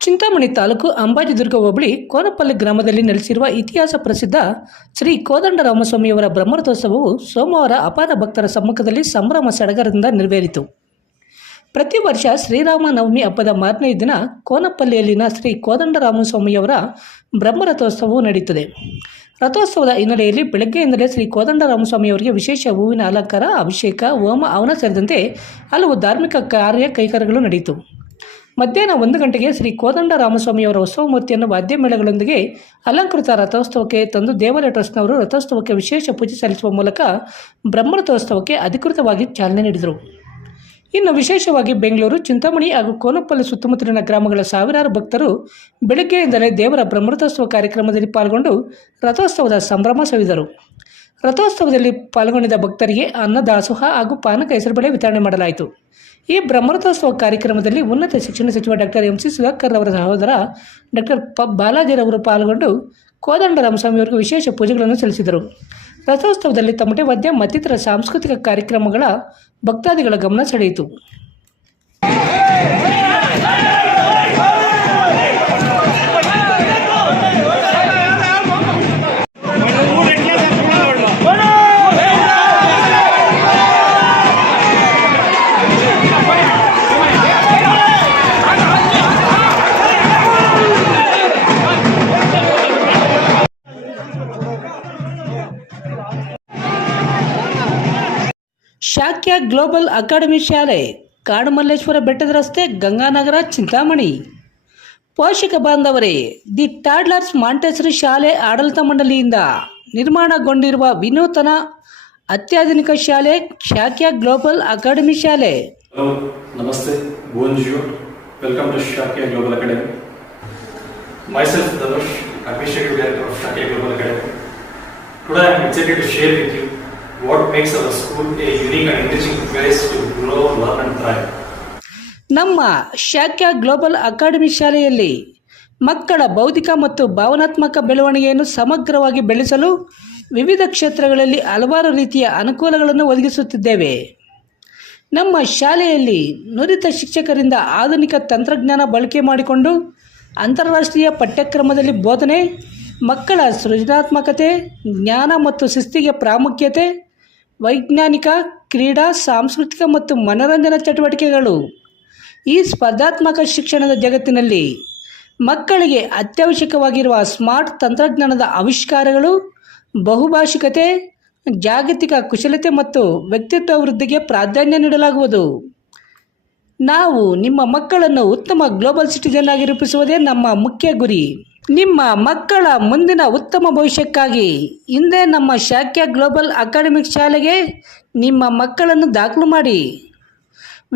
ಚಿಂತಾಮಣಿ ತಾಲೂಕು ಅಂಬಾಜಿದುರ್ಗ ಹೋಬಳಿ ಕೋನಪಲ್ಲಿ ಗ್ರಾಮದಲ್ಲಿ ನೆಲೆಸಿರುವ ಇತಿಹಾಸ ಪ್ರಸಿದ್ಧ ಶ್ರೀ ಕೋದಂಡರಾಮಸ್ವಾಮಿಯವರ ಬ್ರಹ್ಮರಥೋತ್ಸವವು ಸೋಮವಾರ ಅಪಾರ ಭಕ್ತರ ಸಮ್ಮುಖದಲ್ಲಿ ಸಂಭ್ರಮ ಸಡಗರದಿಂದ ನೆರವೇರಿತು. ಪ್ರತಿ ವರ್ಷ ಶ್ರೀರಾಮ ನವಮಿ ಹಬ್ಬದ ಮಾರನೇ ದಿನ ಕೋನಪಲ್ಲಿಯಲ್ಲಿನ ಶ್ರೀ ಕೋದಂಡರಾಮಸ್ವಾಮಿಯವರ ಬ್ರಹ್ಮರಥೋತ್ಸವವು ನಡೆಯುತ್ತದೆ. ರಥೋತ್ಸವದ ಹಿನ್ನೆಲೆಯಲ್ಲಿ ಬೆಳಗ್ಗೆಯಿಂದಲೇ ಶ್ರೀ ಕೋದಂಡರಾಮಸ್ವಾಮಿಯವರಿಗೆ ವಿಶೇಷ ಹೂವಿನ ಅಲಂಕಾರ, ಅಭಿಷೇಕ, ಹೋಮ ಹವನ ಸೇರಿದಂತೆ ಹಲವು ಧಾರ್ಮಿಕ ಕೈಂಕರ್ಯಗಳು ನಡೆಯಿತು. ಮಧ್ಯಾಹ್ನ 1 ಗಂಟೆಗೆ ಶ್ರೀ ಕೋದಂಡರಾಮಸ್ವಾಮಿಯವರ ಉತ್ಸವ ಮೂರ್ತಿಯನ್ನು ವಾದ್ಯ ಮೇಳಗಳೊಂದಿಗೆ ಅಲಂಕೃತ ರಥೋತ್ಸವಕ್ಕೆ ತಂದು ದೇವಾಲಯ ಟ್ರಸ್ಟ್ನವರು ರಥೋತ್ಸವಕ್ಕೆ ವಿಶೇಷ ಪೂಜೆ ಸಲ್ಲಿಸುವ ಮೂಲಕ ಬ್ರಹ್ಮರಥೋತ್ಸವಕ್ಕೆ ಅಧಿಕೃತವಾಗಿ ಚಾಲನೆ ನೀಡಿದರು. ಇನ್ನು ವಿಶೇಷವಾಗಿ ಬೆಂಗಳೂರು, ಚಿಂತಾಮಣಿ ಹಾಗೂ ಕೋನಪಲ್ಲಿ ಸುತ್ತಮುತ್ತಲಿನ ಗ್ರಾಮಗಳ ಸಾವಿರಾರು ಭಕ್ತರು ಬೆಳಗ್ಗೆಯಿಂದಲೇ ದೇವರ ಬ್ರಹ್ಮರಥೋತ್ಸವ ಕಾರ್ಯಕ್ರಮದಲ್ಲಿ ಪಾಲ್ಗೊಂಡು ರಥೋತ್ಸವದ ಸಂಭ್ರಮ ಸವಿದರು. ರಥೋತ್ಸವದಲ್ಲಿ ಪಾಲ್ಗೊಂಡಿದ್ದ ಭಕ್ತರಿಗೆ ಅನ್ನದಾಸೋಹ ಹಾಗೂ ಪಾನಕ ಹೆಸರುಬೇಳೆ ವಿತರಣೆ ಮಾಡಲಾಯಿತು. ಈ ಬ್ರಹ್ಮರಥೋತ್ಸವ ಕಾರ್ಯಕ್ರಮದಲ್ಲಿ ಉನ್ನತ ಶಿಕ್ಷಣ ಸಚಿವ ಡಾಕ್ಟರ್ ಎಂ.ಸಿ. ಸುಧಾಕರ್ ಅವರ ಸಹೋದರ ಡಾಕ್ಟರ್ ಬಾಲಾಜಿರವರು ಪಾಲ್ಗೊಂಡು ಕೋದಂಡರಾಮಸ್ವಾಮಿಯವರಿಗೆ ವಿಶೇಷ ಪೂಜೆಗಳನ್ನು ಸಲ್ಲಿಸಿದರು. ರಥೋತ್ಸವದಲ್ಲಿ ತಮಟೆ ವಾದ್ಯ ಮತ್ತಿತರ ಸಾಂಸ್ಕೃತಿಕ ಕಾರ್ಯಕ್ರಮಗಳ ಭಕ್ತಾದಿಗಳ ಗಮನ ಸೆಳೆಯಿತು. ಶಾಕ್ಯ ಗ್ಲೋಬಲ್ ಅಕಾಡೆಮಿ ಶಾಲೆ, ಕಾಡುಮಲ್ಲೇಶ್ವರ ಬೆಟ್ಟದ ರಸ್ತೆ, ಗಂಗಾನಗರ, ಚಿಂತಾಮಣಿ. ಪೋಷಕ ಬಾಂಧವರೇ, ದಿ ಟಾಡ್ಲರ್ಸ್ ಮಾಂಟೆಸರಿ ಶಾಲೆ ಆಡಳಿತ ಮಂಡಳಿಯಿಂದ ನಿರ್ಮಾಣಗೊಂಡಿರುವ ವಿನೂತನ ಅತ್ಯಾಧುನಿಕ ಶಾಲೆ ಶಾಕ್ಯ ಗ್ಲೋಬಲ್ ಅಕಾಡೆಮಿ ಶಾಲೆ. Hello, Namaste, bonjour, welcome to Shakya Global Academy. Myself, Dhanush, Administrative Director of Shakya Global Academy. Today I am excited to share with you what makes our school a unique and enriching place to grow, learn and thrive. ನಮ್ಮ Shakya global academy ಶಾಲೆಯಲ್ಲಿ ಮಕ್ಕಳ ಬೌದ್ಧಿಕ ಮತ್ತು ಭಾವನಾತ್ಮಕ ಬೆಳವಣಿಗೆಯನ್ನು ಸಮಗ್ರವಾಗಿ ಬೆಳೆಸಲು ವಿವಿಧ ಕ್ಷೇತ್ರಗಳಲ್ಲಿ ಹಲವಾರು ರೀತಿಯ ಅನುಕೂಲಗಳನ್ನು ಒದಗಿಸುತ್ತಿದ್ದೇವೆ. ನಮ್ಮ ಶಾಲೆಯಲ್ಲಿ ನುರಿತ ಶಿಕ್ಷಕರಿಂದ ಆಧುನಿಕ ತಂತ್ರಜ್ಞಾನ ಬಳಕೆ ಮಾಡಿಕೊಂಡು ಅಂತಾರಾಷ್ಟ್ರೀಯ ಪಠ್ಯಕ್ರಮದಲ್ಲಿ ಬೋಧನೆ, ಮಕ್ಕಳ ಸೃಜನಾತ್ಮಕತೆ, ಜ್ಞಾನ ಮತ್ತು ಶಿಸ್ತಿಗೆ ಪ್ರಾಮುಖ್ಯತೆ, ವೈಜ್ಞಾನಿಕ, ಕ್ರೀಡಾ, ಸಾಂಸ್ಕೃತಿಕ ಮತ್ತು ಮನರಂಜನಾ ಚಟುವಟಿಕೆಗಳು. ಈ ಸ್ಪರ್ಧಾತ್ಮಕ ಶಿಕ್ಷಣದ ಜಗತ್ತಿನಲ್ಲಿ ಮಕ್ಕಳಿಗೆ ಅತ್ಯವಶ್ಯಕವಾಗಿರುವ ಸ್ಮಾರ್ಟ್ ತಂತ್ರಜ್ಞಾನದ ಆವಿಷ್ಕಾರಗಳು, ಬಹುಭಾಷಿಕತೆ, ಜಾಗತಿಕ ಕುಶಲತೆ ಮತ್ತು ವ್ಯಕ್ತಿತ್ವ ವೃದ್ಧಿಗೆ ಪ್ರಾಧಾನ್ಯ ನೀಡಲಾಗುವುದು. ನಾವು ನಿಮ್ಮ ಮಕ್ಕಳನ್ನು ಉತ್ತಮ ಗ್ಲೋಬಲ್ ಸಿಟಿಜನ್ ಆಗಿ ರೂಪಿಸುವುದೇ ನಮ್ಮ ಮುಖ್ಯ ಗುರಿ. ನಿಮ್ಮ ಮಕ್ಕಳ ಮುಂದಿನ ಉತ್ತಮ ಭವಿಷ್ಯಕ್ಕಾಗಿ ಹಿಂದೆ ನಮ್ಮ ಶಾಕ್ಯ ಗ್ಲೋಬಲ್ ಅಕಾಡೆಮಿಕ್ ಶಾಲೆಗೆ ನಿಮ್ಮ ಮಕ್ಕಳನ್ನು ದಾಖಲು ಮಾಡಿ.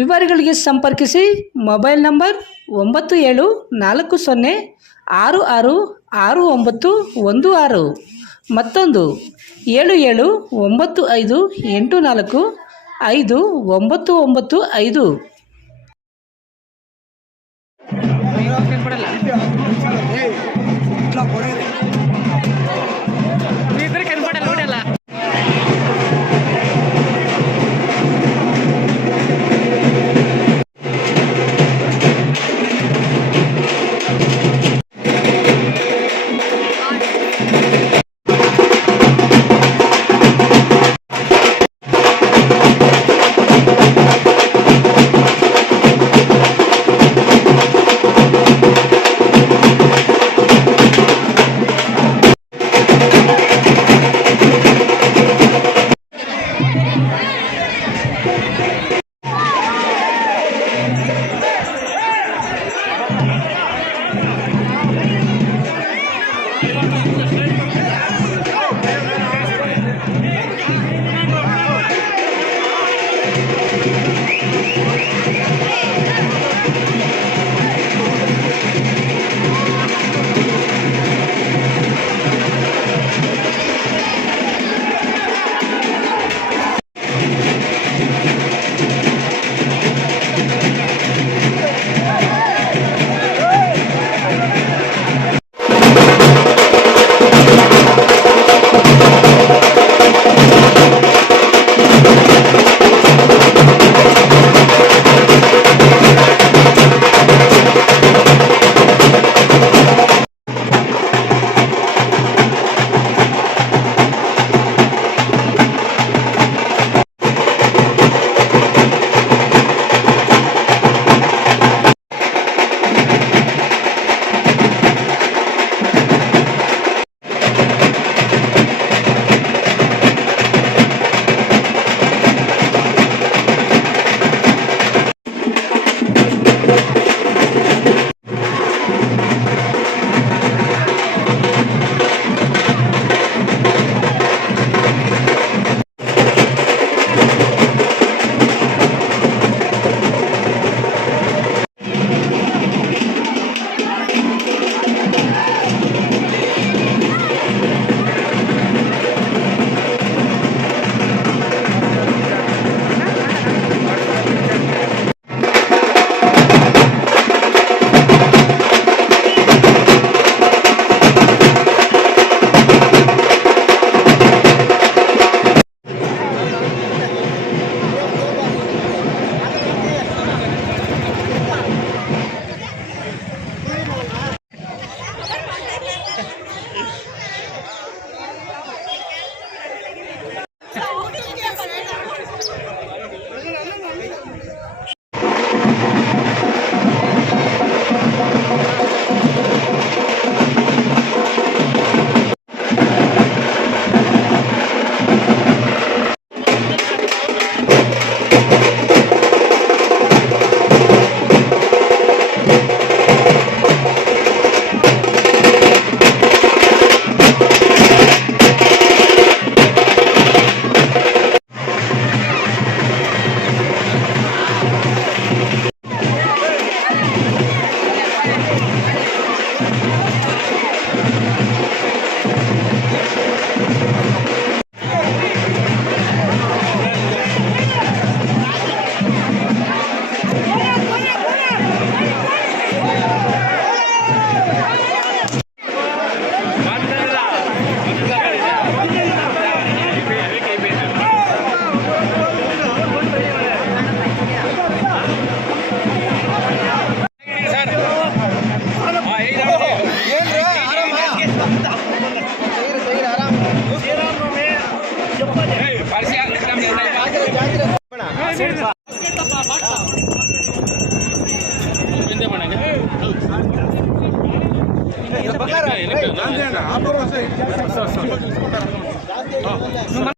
ವಿವರಗಳಿಗೆ ಸಂಪರ್ಕಿಸಿ. ಮೊಬೈಲ್ ನಂಬರ್ 9740666916, ಮತ್ತೊಂದು 7795845995. Gracias.